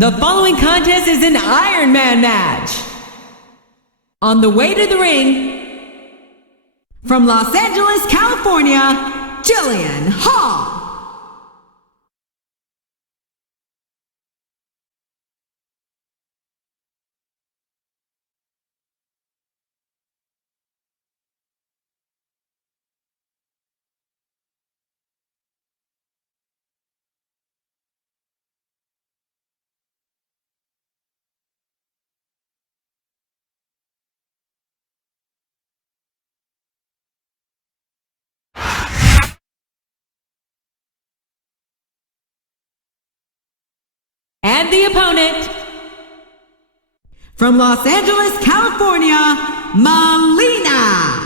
The following contest is an Ironman match. On the way to the ring, from Los Angeles, California, Jillian Hall. And the opponent, from Los Angeles, California, Melina.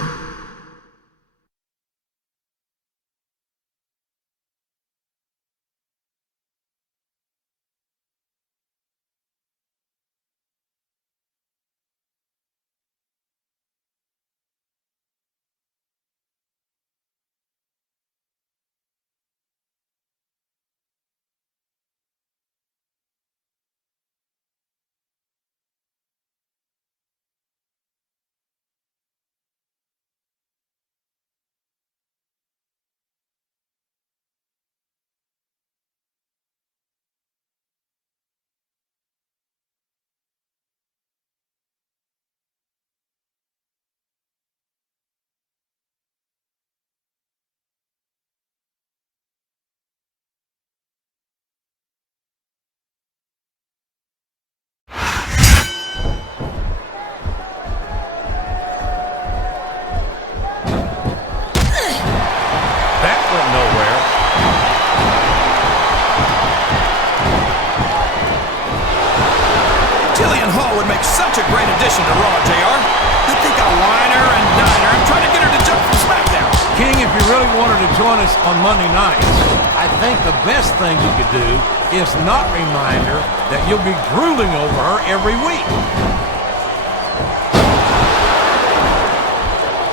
Jillian Hall would make such a great addition to Raw, JR. I think I'll wine her and dine her and try to get her to jump from Smackdown. King, if you really wanted to join us on Monday nights, I think the best thing you could do is not remind her that you'll be drooling over her every week.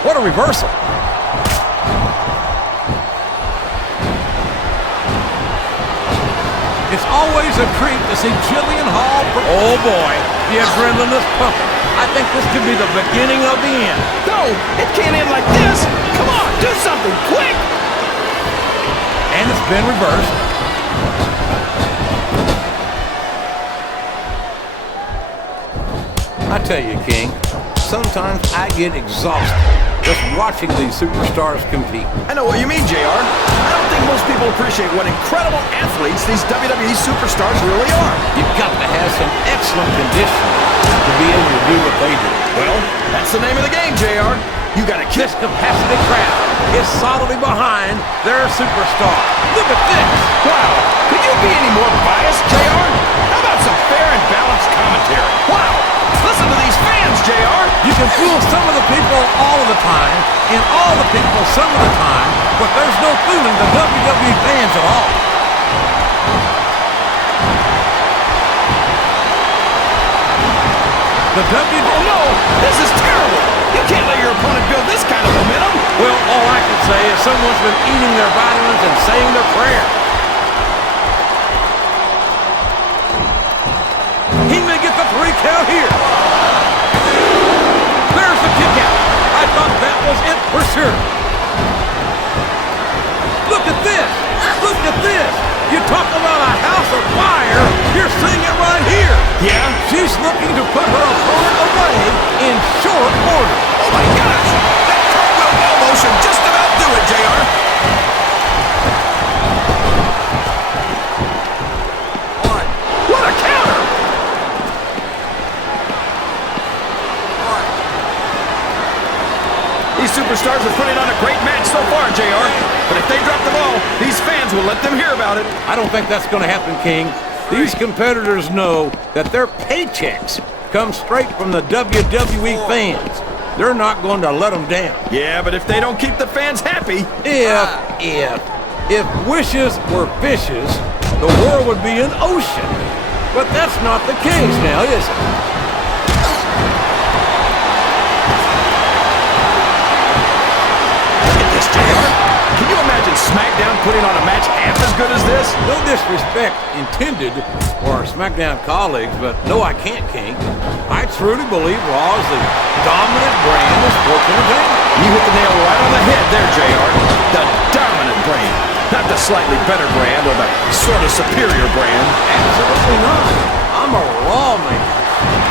What a reversal. It's always a treat to see Jillian Hall. Oh boy, the adrenaline is pumping. I think this could be the beginning of the end. No, it can't end like this. Come on, do something quick. And it's been reversed. I tell you, King, sometimes I get exhausted just watching these superstars compete. I know what you mean, JR. I don't think most people appreciate what incredible athletes these WWE superstars really are. You've got to have some excellent conditioning to be able to do what they do. Well, that's the name of the game, JR. You gotta kick. This capacity crowd is solidly behind their superstar. Look at this. Wow, could you be any more biased, JR? How about some fair and balanced commentary? Wow, listen to these fans, JR. You can fool some of the people all of the time, and all the people some of the time, but there's no fooling the WWE fans at all. The WWE... Oh no, this is terrible. You can't let your opponent build this kind of momentum. Well, all I can say is someone's been eating their vitamins and saying their prayers. He may get the 3 count here. There's the kick out. I thought that was it for sure. Look at this. Look at this. You talk about a house of fire. You're seeing it right here. Yeah? She's looking to put her opponent away in short order. Oh my gosh! That cartwheel elbow should just about do it, JR. One. What a counter! One. These superstars are putting on a great match so far, JR. But if they drop the ball, these fans will let them hear about it. I don't think that's going to happen, King. These competitors know that their paychecks come straight from the WWE fans. They're not going to let them down. Yeah, but if they don't keep the fans happy... If wishes were fishes, the world would be an ocean. But that's not the case now, is it? Look at this, JR. Can you imagine SmackDown SmackDown putting on a match half as good as this? No disrespect intended for our SmackDown colleagues, but no, I can't, King. I truly believe Raw is the dominant brand of sports entertainment. You hit the nail right on the head there, JR. The dominant brand. Not the slightly better brand or the sort of superior brand. Absolutely not. I'm a Raw man.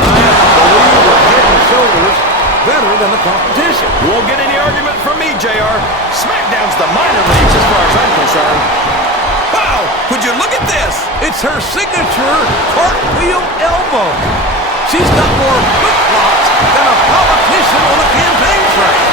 I have to believe we're head and shoulders better than the competition. You won't get any argument from me, JR. SmackDown's the minor leagues as far as I'm concerned. Wow! Would you look at this? It's her signature cartwheel elbow. She's got more flip-flops than a politician on a campaign trail.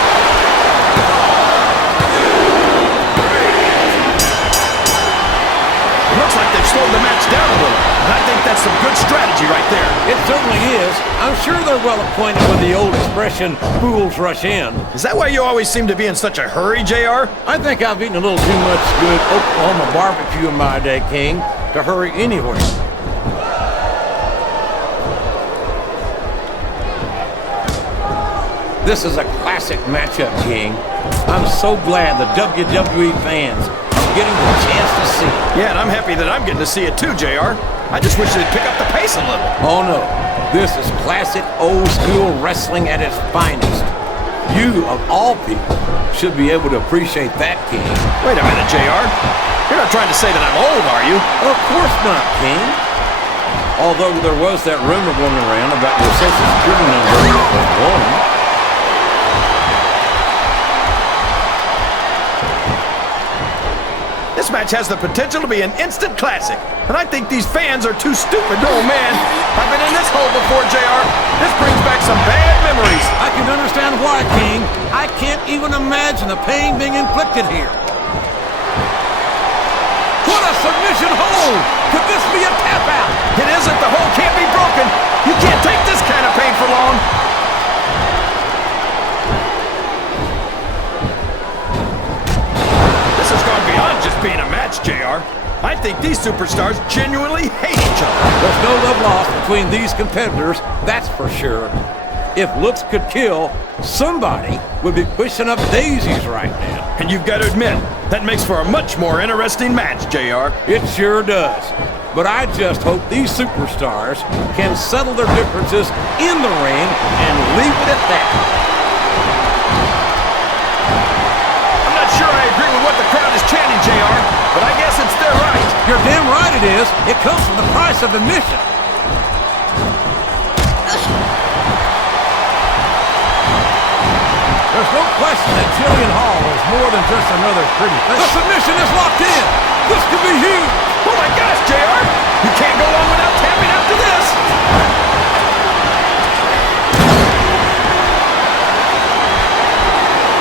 Looks like they've slowed the match down a little. And I think that's some good strategy right there. It certainly is. I'm sure they're well acquainted with the old expression, fools rush in. Is that why you always seem to be in such a hurry, JR? I think I've eaten a little too much good Oklahoma barbecue in my day, King, to hurry anywhere. This is a classic matchup, King. I'm so glad the WWE fans are getting the chance to see it. Yeah, and I'm happy that I'm getting to see it too, JR. I just wish they'd pick up the pace a little. Oh no, this is classic old school wrestling at its finest. You, of all people, should be able to appreciate that, King. Wait a minute, JR. You're not trying to say that I'm old, are you? Of course not, King. Although there was that rumor going around about your Social Security number was wrong. This match has the potential to be an instant classic, and I think these fans are too stupid. Oh, man. I've been in this hole before, JR. This brings back some bad memories. I can understand why, King. I can't even imagine the pain being inflicted here. What a submission hold! Could this be a tap out? It isn't. The hold can't be broken. You can't take this kind of pain for long. This has gone beyond just being a match, JR. I think these superstars genuinely hate each other. There's no love lost between these competitors, that's for sure. If looks could kill, somebody would be pushing up daisies right now. And you've got to admit, that makes for a much more interesting match, JR. It sure does. But I just hope these superstars can settle their differences in the ring and leave it at that. I'm not sure I agree with what the crowd is chanting, JR, but I guess it's their right. You're damn right it is. It comes from the price of admission. There's no question that Jillian Hall is more than just another pretty face. The submission is locked in. This could be huge. Oh my gosh, JR! You can't go long without tapping after this.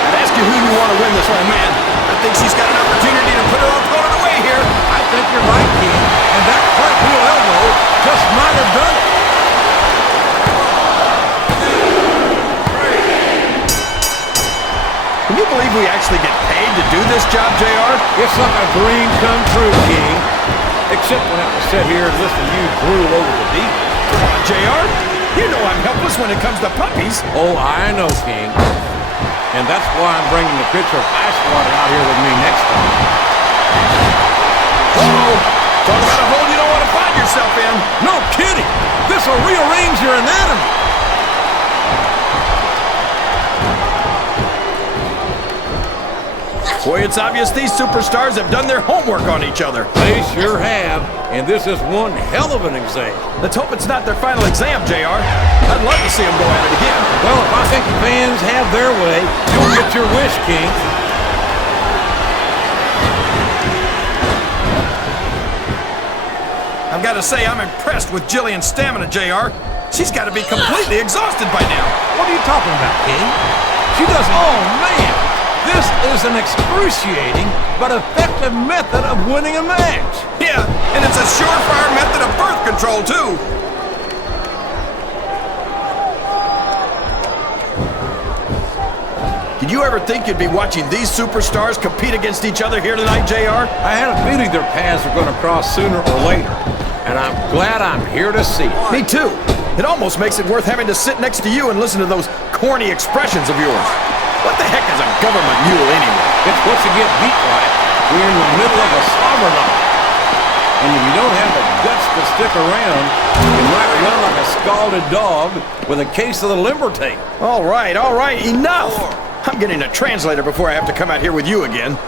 I'd ask you who you want to win this one, man. I think she's got an opportunity to put her opponent away here. I think you're right, King. And that cartwheel elbow just might have done it. Can you believe we actually get paid to do this job, JR? It's like a dream come true, King. Except when I have to sit here and listen to you drool over the deep. Come on, JR. You know I'm helpless when it comes to puppies. Oh, I know, King. And that's why I'm bringing a pitcher of ice water out here with me next time. Uh-oh. Talk about a hole you don't want to find yourself in. No kidding. This will rearrange your anatomy. Boy, it's obvious these superstars have done their homework on each other. They sure have, and this is one hell of an exam. Let's hope it's not their final exam, JR. I'd love to see them go at it again. Well, if I think the fans have their way, you'll get your wish, King. I've got to say, I'm impressed with Jillian's stamina, JR. She's got to be completely exhausted by now. What are you talking about, King? She doesn't... Oh, man! This is an excruciating but effective method of winning a match. Yeah, and it's a surefire method of birth control, too. Did you ever think you'd be watching these superstars compete against each other here tonight, JR? I had a feeling their paths were going to cross sooner or later, and I'm glad I'm here to see it. Me too. It almost makes it worth having to sit next to you and listen to those corny expressions of yours. What the heck is a government mule anyway? It's what you get beat like. we're in the middle of a slobber knock. And if you don't have the guts to stick around, you might run like a scalded dog with a case of the limber tape. All right, enough! I'm getting a translator before I have to come out here with you again.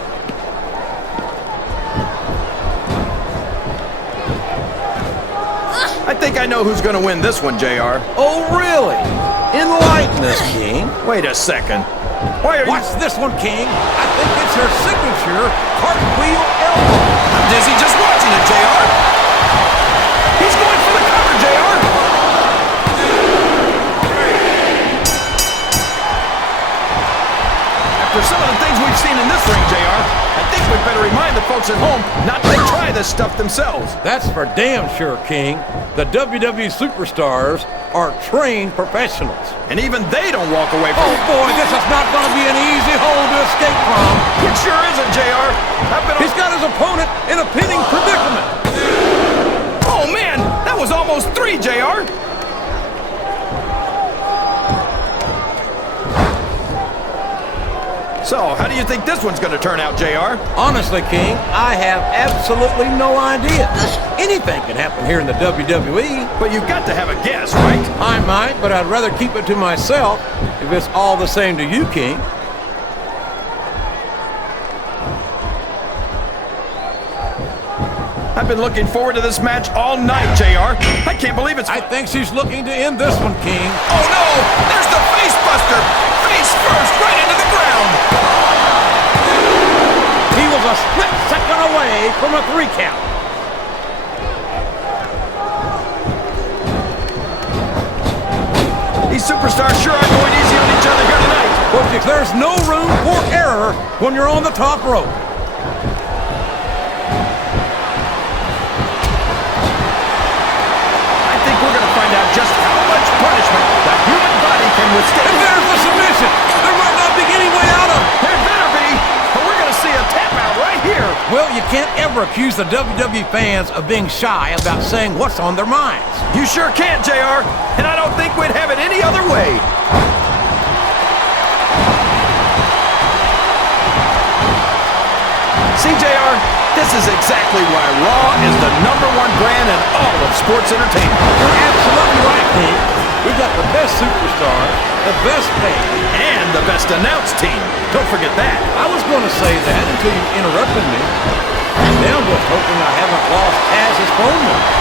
I think I know who's going to win this one, JR. Oh, really? Enlighten us, King. Wait a second. Why are you... Watch this one, King. I think it's her signature cartwheel elbow. I'm dizzy just watching it, JR. He's going for the cover, JR. After some of the things we've seen in this ring, JR, I think we'd better remind the folks at home not to try this stuff themselves. That's for damn sure, King. The WWE superstars are trained professionals. And even they don't walk away from it. Oh boy, this is not going to be an easy hole to escape from. It sure isn't, JR. He's got his opponent in a pinning predicament. Oh man, that was almost 3, JR. So, how do you think this one's going to turn out, JR? Honestly, King, I have absolutely no idea. Anything can happen here in the WWE. But you've got to have a guess, right? I might, but I'd rather keep it to myself if it's all the same to you, King. I've been looking forward to this match all night, JR. I can't believe it's... I think she's looking to end this one, King. Oh no! There's the face buster! Face first, right into the ground! He was a split second away from a 3 count. These superstars sure are going easy on each other here tonight. Well, there's no room for error when you're on the top rope. I think we're going to find out just how much punishment the human body can withstand. And there's the submission. There might not be any way out of it. There better be, but we're going to see a tap out right here. Well, you can't ever accuse the WWE fans of being shy about saying what's on their minds. You sure can't, JR, and I don't think we'd have it any other way. See, JR, this is exactly why Raw is the #1 brand in all of sports entertainment. You're absolutely right, King. We've got the best superstars, the best fans, And the best announced team. Don't forget that. I was going to say that until you interrupted me. Now I'm just hoping I haven't lost Taz's phone number.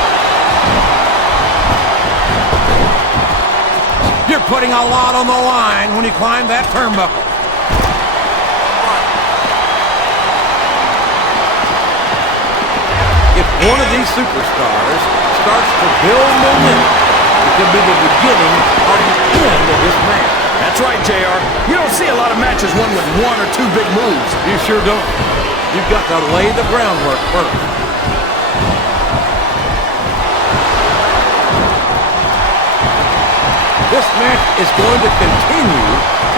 You're putting a lot on the line when you climb that turnbuckle. If one of these superstars starts to build momentum, it could be the beginning or the end of this match. That's right, JR. You don't see a lot of matches won with 1 or 2 big moves. You sure don't. You've got to lay the groundwork first. This match is going to continue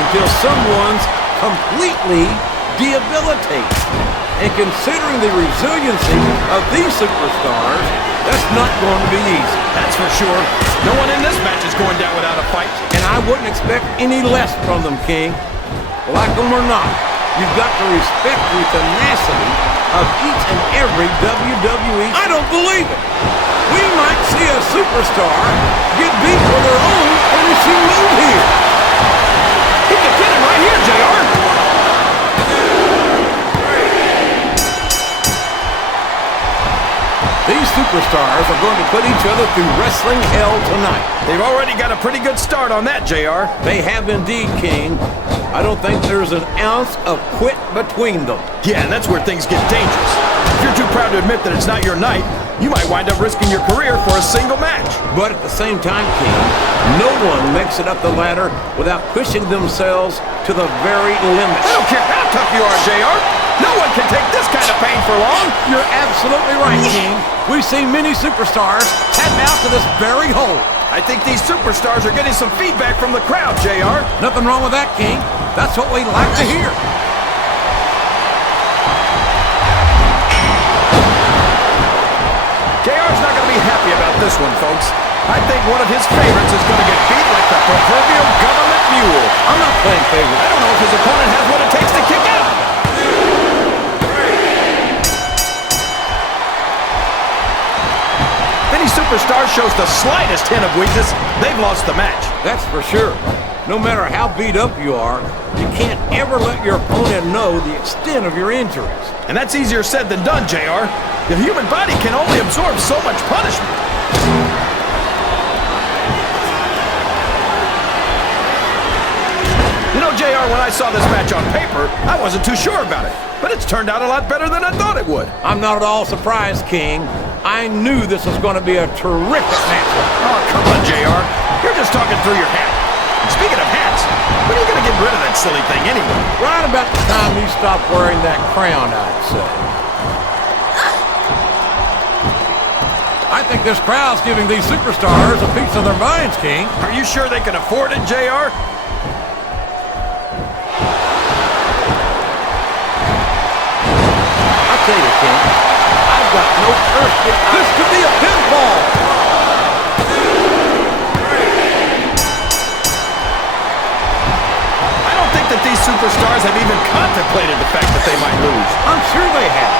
until someone's completely debilitated. And considering the resiliency of these superstars, that's not going to be easy. That's for sure. No one in this match is going down without a fight. And I wouldn't expect any less from them, King. Like them or not, you've got to respect the tenacity of each and every WWE. I don't believe it. We might see a superstar get beat for their own finishing move here. He can get him right here, JR. These superstars are going to put each other through wrestling hell tonight. They've already got a pretty good start on that, JR. They have indeed, King. I don't think there's an ounce of quit between them. Yeah, and that's where things get dangerous. If you're too proud to admit that it's not your night, you might wind up risking your career for a single match. But at the same time, King, no one makes it up the ladder without pushing themselves to the very limit. I don't care how tough you are, JR. No one can take this kind of pain for long. You're absolutely right, King. We've seen many superstars tap out to this very hole. I think these superstars are getting some feedback from the crowd, JR. Nothing wrong with that, King. That's what we like to hear. JR's not going to be happy about this one, folks. I think one of his favorites is going to get beat like the proverbial government mule. I'm not playing favorite. I don't know if his opponent has what it takes to kick out. superstar shows the slightest hint of weakness, they've lost the match. That's for sure. No matter how beat up you are, you can't ever let your opponent know the extent of your injuries. And that's easier said than done, JR. The human body can only absorb so much punishment. You know, JR, when I saw this match on paper, I wasn't too sure about it. But it's turned out a lot better than I thought it would. I'm not at all surprised, King. I knew this was going to be a terrific matchup. Oh, come on, JR. You're just talking through your hat. And speaking of hats, when are you going to get rid of that silly thing anyway? Right about the time you stop wearing that crown, I'd say. I think this crowd's giving these superstars a piece of their minds, King. Are you sure they can afford it, JR? I'll tell you, King, I've got no earthly... This could be a pinfall! I don't think that these superstars have even contemplated the fact that they might lose. I'm sure they have.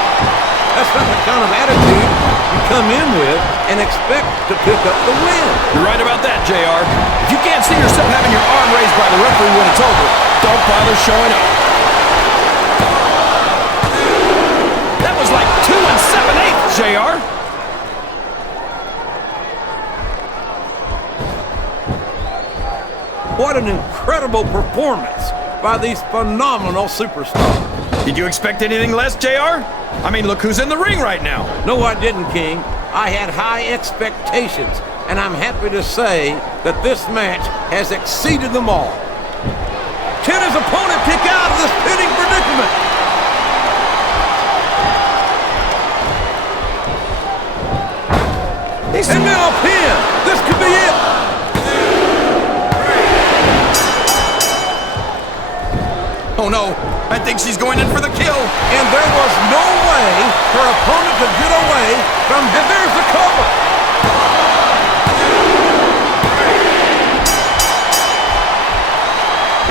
That's not the kind of attitude you come in with and expect to pick up the win. You're right about that, JR. If you can't see yourself having your arm raised by the referee when it's over, don't bother showing up. That was like 2 7/8, JR. What an incredible performance by these phenomenal superstars. Did you expect anything less, JR? I mean, look who's in the ring right now. No, I didn't, King. I had high expectations, and I'm happy to say that this match has exceeded them all. Can his opponent kick out of this pinning predicament? And now a pin. This could be it. Oh no, I think she's going in for the kill. And there was no way her opponent could get away from... And there's the cover.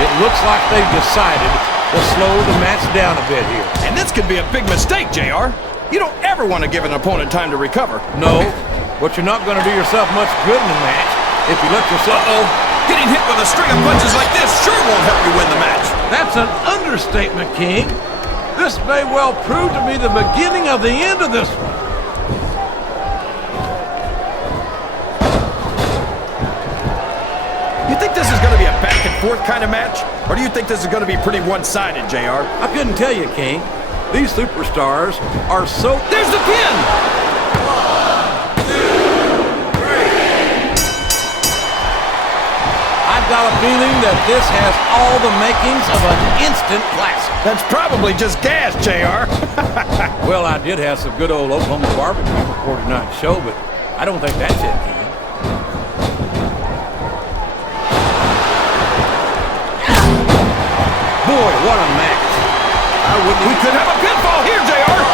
It looks like they've decided to slow the match down a bit here. And this could be a big mistake, JR. You don't ever want to give an opponent time to recover. No, but you're not going to do yourself much good in the match if you let yourself... Getting hit with a string of punches like this sure won't help you win the match. That's an understatement, King. This may well prove to be the beginning of the end of this one. You think this is going to be a back and forth kind of match? Or do you think this is going to be pretty one-sided, JR? I couldn't tell you, King. These superstars are so... There's the pin! I've got a feeling that this has all the makings of an instant classic. That's probably just gas, JR. Well, I did have some good old Oklahoma barbecue before tonight's show, but I don't think that's it, King. Boy, what a match. We could have a pinfall here, JR.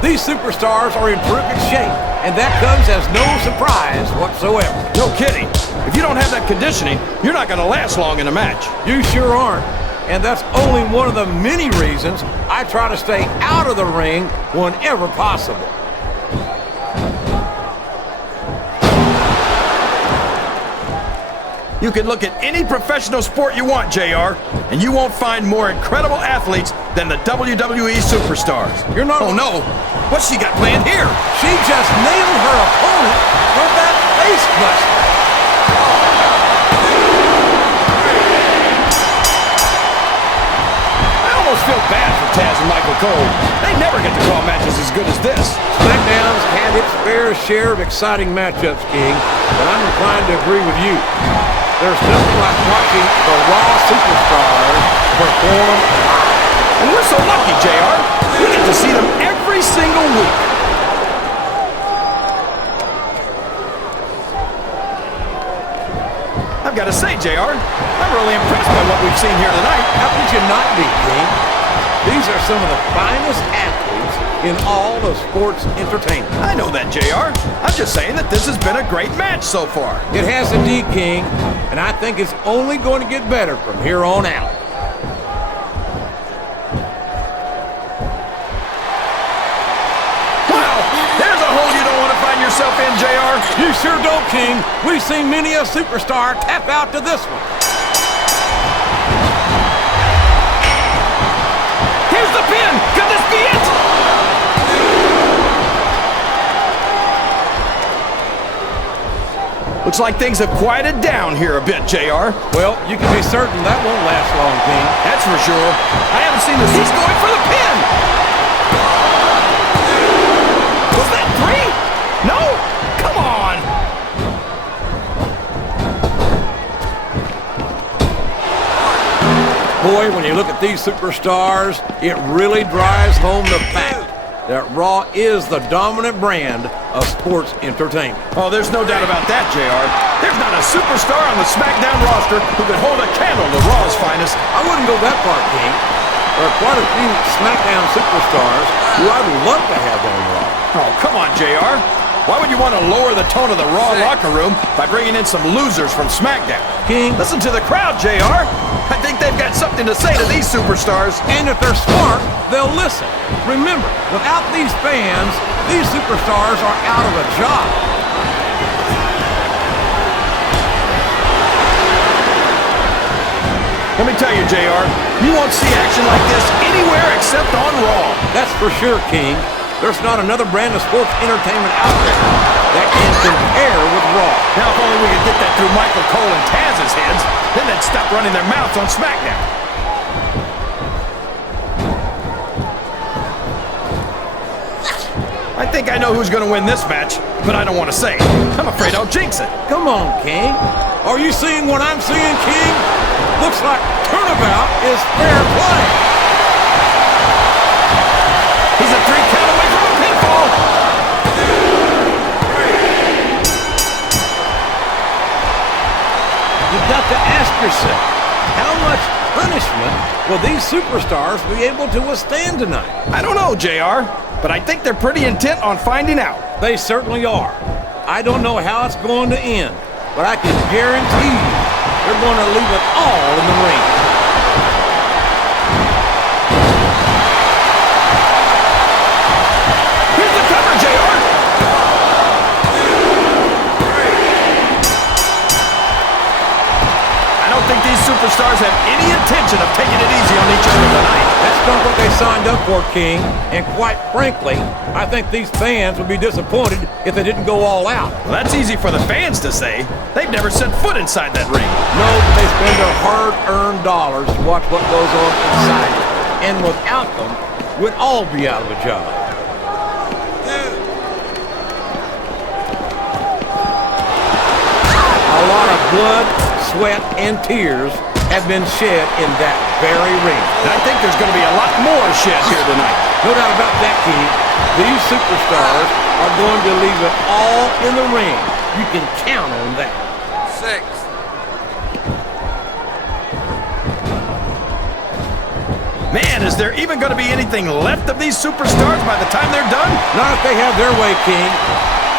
These superstars are in terrific shape, and that comes as no surprise whatsoever. No kidding. If you don't have that conditioning, you're not going to last long in a match. You sure aren't. And that's only one of the many reasons I try to stay out of the ring whenever possible. You can look at any professional sport you want, JR, and you won't find more incredible athletes than the WWE superstars. You're not... Oh, no. What's she got planned here? She just nailed her opponent with that face buster. I almost feel bad for Taz and Michael Cole. They never get to call matches as good as this. SmackDown's had its fair share of exciting matchups, King, but I'm inclined to agree with you. There's nothing like watching the Raw superstars perform live. And we're so lucky, JR. We get to see them every single week. I've got to say, JR, I'm really impressed by what we've seen here tonight. How could you not be, King? These are some of the finest athletes in all of sports entertainment. I know that, JR. I'm just saying that this has been a great match so far. It has indeed, King, and I think it's only going to get better from here on out. You sure don't, King. We've seen many a superstar tap out to this one. Here's the pin! Could this be it? Looks like things have quieted down here a bit, JR. Well, you can be certain that won't last long, King. That's for sure. I haven't seen this. He's going for the pin! Was that 3? No? Come on! Boy, when you look at these superstars, it really drives home the fact that Raw is the dominant brand of sports entertainment. Oh, there's no doubt about that, JR. There's not a superstar on the Smackdown roster who could hold a candle to Raw's finest. I wouldn't go that far, King. There are quite a few Smackdown superstars who I'd love to have on Raw. Oh, come on, JR. Why would you want to lower the tone of the Raw locker room by bringing in some losers from SmackDown? King. Listen to the crowd, JR. I think they've got something to say to these superstars. And if they're smart, they'll listen. Remember, without these fans, these superstars are out of a job. Let me tell you, JR, you won't see action like this anywhere except on Raw. That's for sure, King. There's not another brand of sports entertainment out there that can compare with Raw. Now, if only we could get that through Michael Cole and Taz's heads, then they'd stop running their mouths on SmackDown. I think I know who's going to win this match, but I don't want to say it. I'm afraid I'll jinx it. Come on, King. Are you seeing what I'm seeing, King? Looks like turnabout is fair play. He's a 3 count away from a pinfall. You've got to ask yourself, how much punishment will these superstars be able to withstand tonight? I don't know, JR, but I think they're pretty intent on finding out. They certainly are. I don't know how it's going to end, but I can guarantee you they're going to leave it all in the ring. Here's the cover, JR. I don't think these superstars have any intention of taking it easy on each other tonight. That's not what they signed up for, King. And quite frankly, I think these fans would be disappointed if they didn't go all out. Well, that's easy for the fans to say. They've never set foot inside that ring. No, but they spend their hard-earned dollars to watch what goes on inside it. And without them, we'd all be out of a job. A lot of blood, sweat, and tears have been shed in that very ring. And I think there's going to be a lot more shed here tonight. No doubt about that, King. These superstars are going to leave it all in the ring. You can count on that. 6. Man, is there even going to be anything left of these superstars by the time they're done? Not if they have their way, King.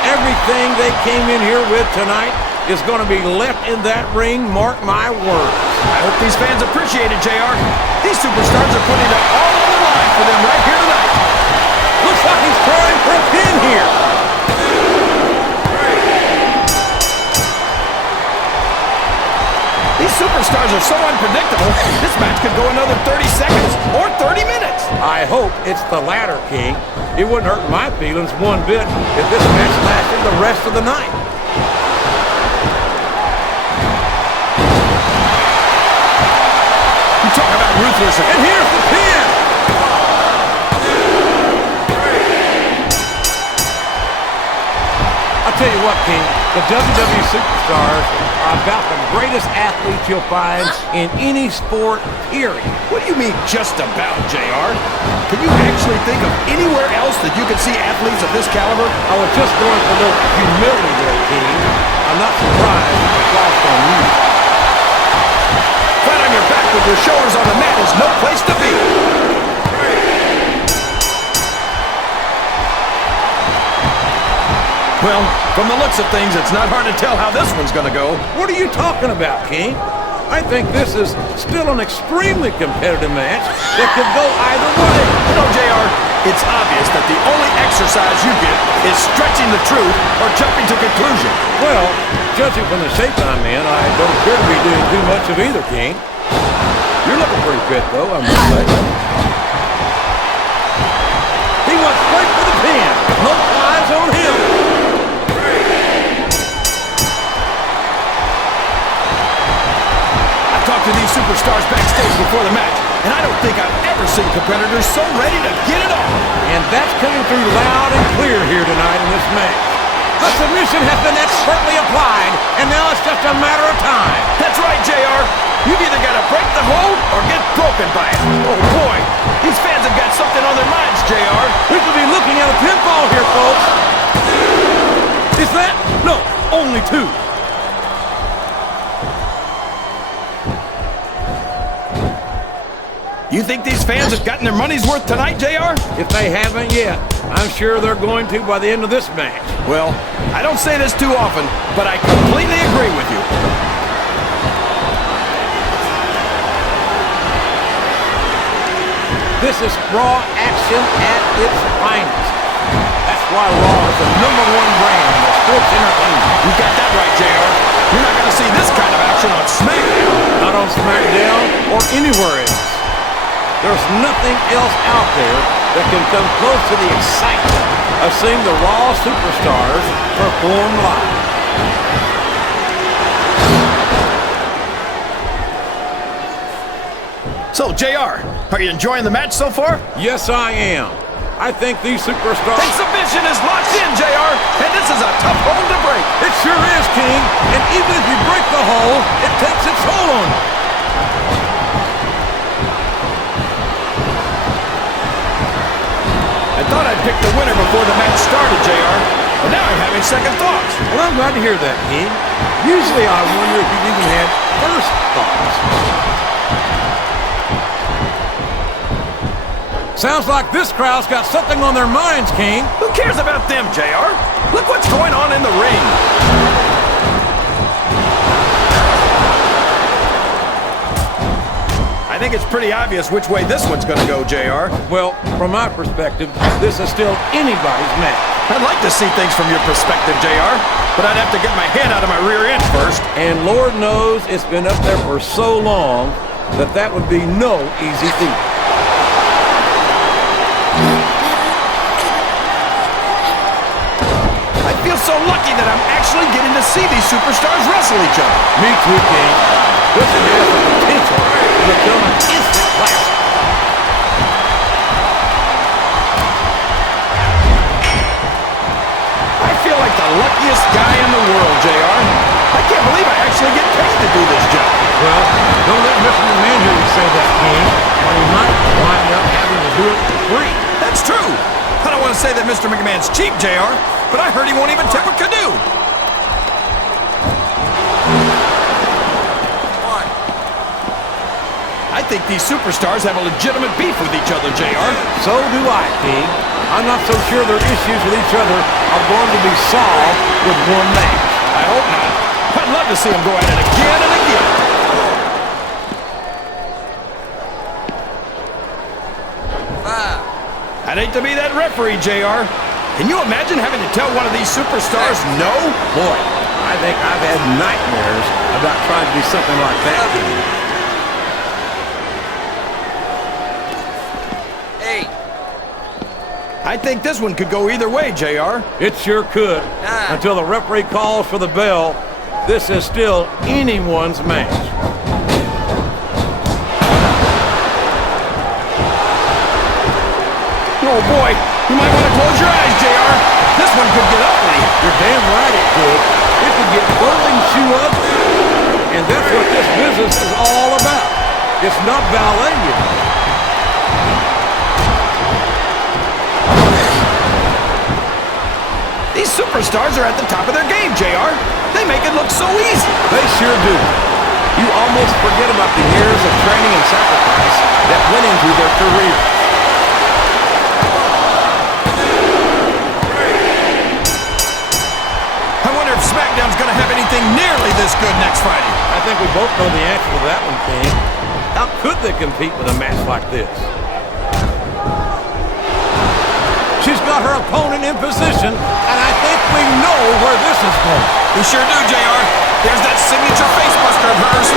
Everything they came in here with tonight is going to be left in that ring, mark my words. I hope these fans appreciate it, JR. These superstars are putting it all on the line for them right here tonight. Looks like he's trying for a pin here. These superstars are so unpredictable, this match could go another 30 seconds or 30 minutes. I hope it's the latter, King. It wouldn't hurt my feelings one bit if this match lasted the rest of the night. You talk about ruthless. And here's the pin. I'll tell you what, King, the WWE superstars are about the greatest athletes you'll find in any sport, period. What do you mean, just about, JR? Can you actually think of anywhere else that you could see athletes of this caliber? I was just going for a little humility there, King. I'm not surprised if it's lost on you. Flat on your back with your shoulders on the mat is no place to be. Well, from the looks of things, it's not hard to tell how this one's going to go. What are you talking about, King? I think this is still an extremely competitive match that could go either way. You know, JR, it's obvious that the only exercise you get is stretching the truth or jumping to conclusion. Well, judging from the shape I'm in, I don't appear to be doing too much of either, King. You're looking pretty fit, though, I must say. He went straight for the pin. No eyes on him. I've talked to these superstars backstage before the match, and I don't think I've ever seen competitors so ready to get it on. And that's coming through loud and clear here tonight in this match. The submission has been expertly applied, and now it's just a matter of time. That's right, JR. You've either got to break the hold or get broken by it. Oh, boy. These fans have got something on their minds, JR. We could be looking at a pinfall here, folks. Is that? No, only two. You think these fans have gotten their money's worth tonight, JR? If they haven't yet, I'm sure they're going to by the end of this match. Well, I don't say this too often, but I completely agree with you. This is Raw action at its finest. That's why Raw is the #1 brand of sports entertainment. You got that right, JR. You're not going to see this kind of action on SmackDown. Not on SmackDown or anywhere else. There's nothing else out there that can come close to the excitement of seeing the Raw superstars perform live. So, JR, are you enjoying the match so far? Yes, I am. I think these superstars... The submission is locked in, JR, and this is a tough hold to break. It sure is, King. And even if you break the hold, it takes its toll on you. I thought I'd pick the winner before the match started, JR, but now I'm having second thoughts. Well, I'm glad to hear that, King. Usually I wonder if you've even had first thoughts. Sounds like this crowd's got something on their minds, King. Who cares about them, JR? Look what's going on in the ring. I think it's pretty obvious which way this one's going to go, JR. Well, from my perspective, this is still anybody's match. I'd like to see things from your perspective, JR, but I'd have to get my head out of my rear end first. And Lord knows it's been up there for so long that that would be no easy feat. I feel so lucky that I'm actually getting to see these superstars wrestle each other. Me too, King. This has the potential to become an instant classic. I feel like the luckiest guy in the world, JR. I can't believe I actually get paid to do this job. Well, don't let Mr. McMahon hear you say that, King, or he might wind up having to do it for free. That's true. I don't want to say that Mr. McMahon's cheap, JR, but I heard he won't even tip a canoe. I think these superstars have a legitimate beef with each other, JR. So do I, King. I'm not so sure their issues with each other are going to be solved with one match. I hope not. I'd love to see them go at it again and again. I'd hate to be that referee, JR. Can you imagine having to tell one of these superstars no? Boy, I think I've had nightmares about trying to do something like that, King. Hey. I think this one could go either way, JR. It sure could. Until the referee calls for the bell, this is still anyone's match. Oh, boy. You might want to close your eyes, JR. This one could get ugly. You're damn right it could. It could get rolling shoe ugly. And that's what this business is all about. It's not ballet, you know. These superstars are at the top of their game, JR. They make it look so easy. They sure do. You almost forget about the years of training and sacrifice that went into their career. I wonder if SmackDown's going to have anything nearly this this good next Friday? I think we both know the answer to that one, King. How could they compete with a match like this? She's got her opponent in position, and I think we know where this is going. We sure do, JR. There's that signature facebuster of hers.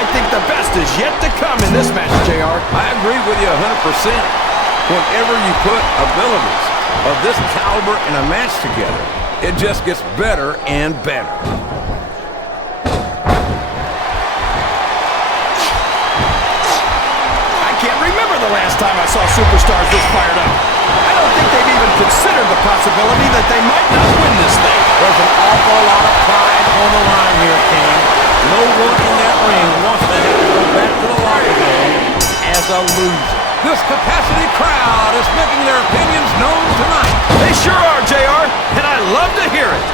I think the best is yet to come in this match, JR. I agree with you 100%. Whenever you put abilities of this caliber in a match together, it just gets better and better. I can't remember the last time I saw superstars this fired up. I don't think they've even considered the possibility that they might not win this thing. There's an awful lot of pride on the line here, King. No one in that ring wants to have to go back to the locker room as a loser. This capacity crowd is making their opinions known tonight. They sure are, JR, and I love to hear it.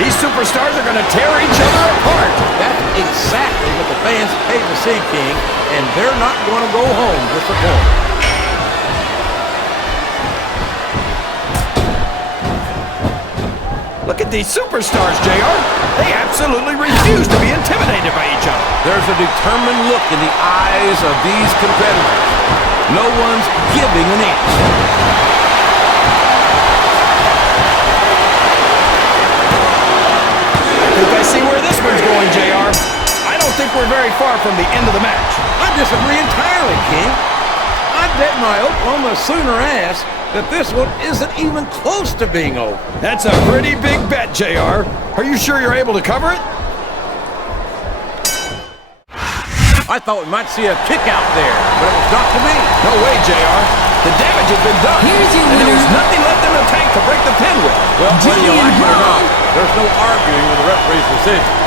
These superstars are going to tear each other apart. That's exactly what the fans paid to see, King, and they're not going to go home disappointed. Look at these superstars, JR. They absolutely refuse to be intimidated by each other. There's a determined look in the eyes of these competitors. No one's giving an inch. I think I see where this one's going, JR. I don't think we're very far from the end of the match. I disagree entirely, King. I bet my Oklahoma Sooner ass that this one isn't even close to being over. That's a pretty big bet, JR. Are you sure you're able to cover it? I thought we might see a kick out there, but it was not to be. No way, JR. The damage has been done. Here's your and there winner. was nothing left in the tank to break the pin with. Well, whether you Jillian like it or not, there's no arguing with the referee's decision.